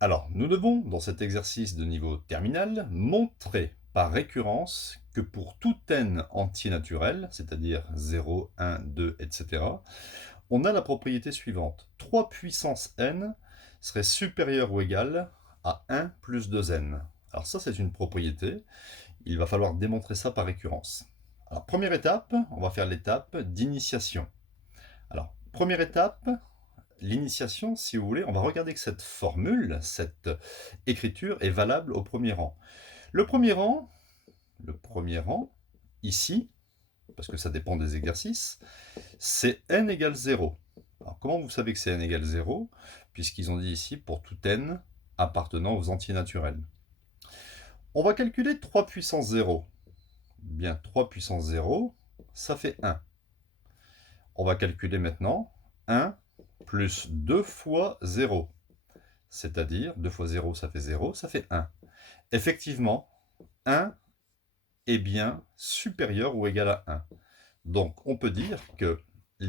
Alors, nous devons, dans cet exercice de niveau terminal, montrer par récurrence que pour tout n entier naturel, c'est-à-dire 0, 1, 2, etc., on a la propriété suivante. 3 puissance n serait supérieur ou égal à 1 plus 2n. Alors ça, c'est une propriété. Il va falloir démontrer ça par récurrence. Alors, première étape, on va faire l'étape d'initiation. Alors, première étape, l'initiation, si vous voulez, on va regarder que cette formule, cette écriture est valable au premier rang. Le premier rang, ici, parce que ça dépend des exercices, c'est n égale 0. Alors comment vous savez que c'est n égale 0? Puisqu'ils ont dit ici pour tout n appartenant aux entiers naturels. On va calculer 3 puissance 0. Bien, 3 puissance 0, ça fait 1. On va calculer maintenant 1 plus 2 fois 0. C'est-à-dire, 2 fois 0, ça fait 0, ça fait 1. Effectivement, 1 est bien supérieur ou égal à 1. Donc, on peut dire que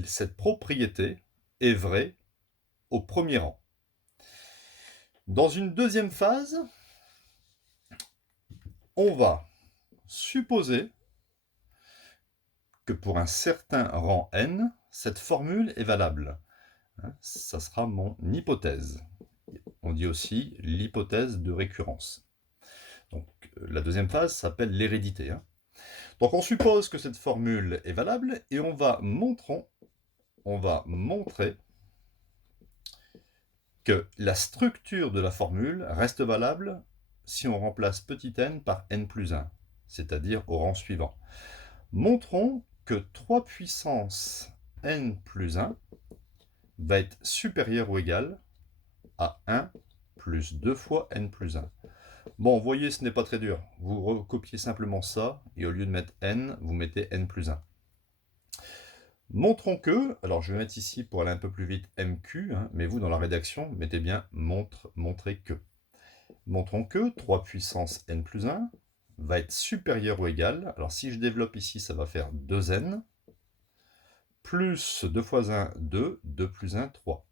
cette propriété est vraie au premier rang. Dans une deuxième phase, on va supposer que pour un certain rang n, cette formule est valable. Ça sera mon hypothèse. On dit aussi l'hypothèse de récurrence. Donc, la deuxième phase s'appelle l'hérédité. Donc, on suppose que cette formule est valable et on va montrer que la structure de la formule reste valable si on remplace petit n par n plus 1, c'est-à-dire au rang suivant. Montrons que 3 puissance n plus 1 va être supérieur ou égal à 1 plus 2 fois n plus 1. Bon, vous voyez, ce n'est pas très dur. Vous recopiez simplement ça, et au lieu de mettre n, vous mettez n plus 1. Montrons que, alors je vais mettre ici pour aller un peu plus vite MQ, mais vous dans la rédaction, mettez bien montrer que. Montrons que 3 puissance n plus 1 va être supérieur ou égal, alors si je développe ici, ça va faire 2n, plus 2 fois 1, 2, 2 plus 1, 3.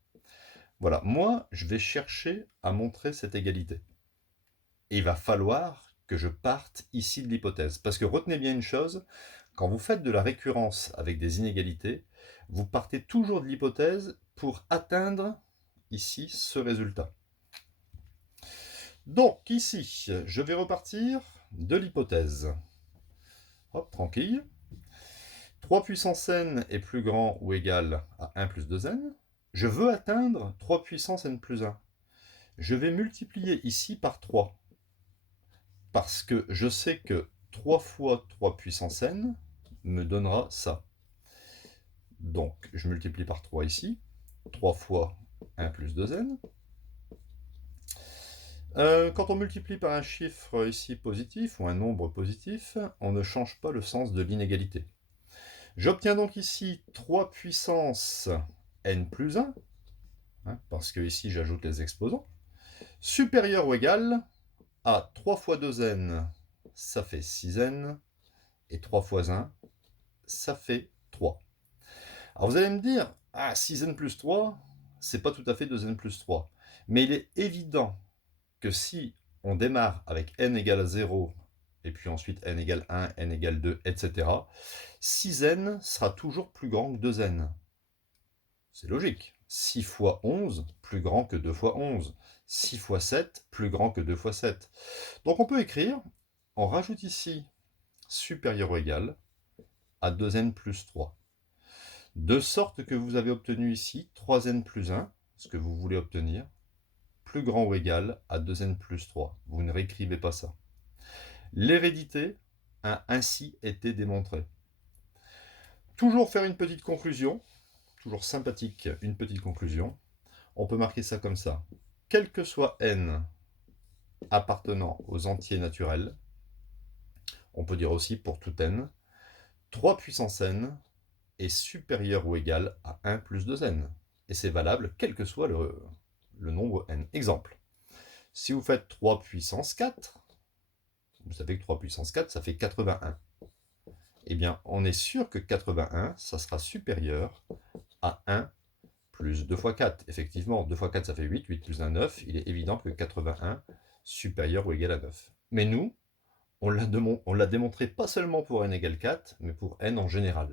Voilà, moi, je vais chercher à montrer cette égalité. Et il va falloir que je parte ici de l'hypothèse. Parce que retenez bien une chose, quand vous faites de la récurrence avec des inégalités, vous partez toujours de l'hypothèse pour atteindre ici ce résultat. Donc ici, je vais repartir de l'hypothèse. Hop, tranquille. 3 puissance n est plus grand ou égal à 1 plus 2n. Je veux atteindre 3 puissance n plus 1. Je vais multiplier ici par 3. Parce que je sais que 3 fois 3 puissance n me donnera ça. Donc, je multiplie par 3 ici. 3 fois 1 plus 2n. Quand on multiplie par un chiffre ici positif, ou un nombre positif, on ne change pas le sens de l'inégalité. J'obtiens donc ici 3 puissance n plus 1, parce que ici j'ajoute les exposants, supérieur ou égal à 3 fois 2n, ça fait 6n, et 3 fois 1, ça fait 3. Alors vous allez me dire, ah, 6n plus 3, c'est pas tout à fait 2n plus 3. Mais il est évident que si on démarre avec n égale 0, et puis ensuite n égale 1, n égale 2, etc., 6n sera toujours plus grand que 2n. C'est logique. 6 fois 11, plus grand que 2 fois 11. 6 fois 7, plus grand que 2 fois 7. Donc on peut écrire, on rajoute ici supérieur ou égal à 2n plus 3. De sorte que vous avez obtenu ici 3n plus 1, ce que vous voulez obtenir, plus grand ou égal à 2n plus 3. Vous ne réécrivez pas ça. L'hérédité a ainsi été démontrée. Toujours faire une petite conclusion, toujours sympathique, une petite conclusion. On peut marquer ça comme ça. Quel que soit n appartenant aux entiers naturels, on peut dire aussi pour tout n, 3 puissance n est supérieur ou égal à 1 plus 2n. Et c'est valable quel que soit le nombre n. Exemple, si vous faites 3 puissance 4, vous savez que 3 puissance 4, ça fait 81. Eh bien, on est sûr que 81, ça sera supérieur à 1 plus 2 fois 4. Effectivement, 2 fois 4, ça fait 8. 8 plus 1, 9. Il est évident que 81 supérieur ou égal à 9. Mais nous, on l'a démontré pas seulement pour n égale 4, mais pour n en général.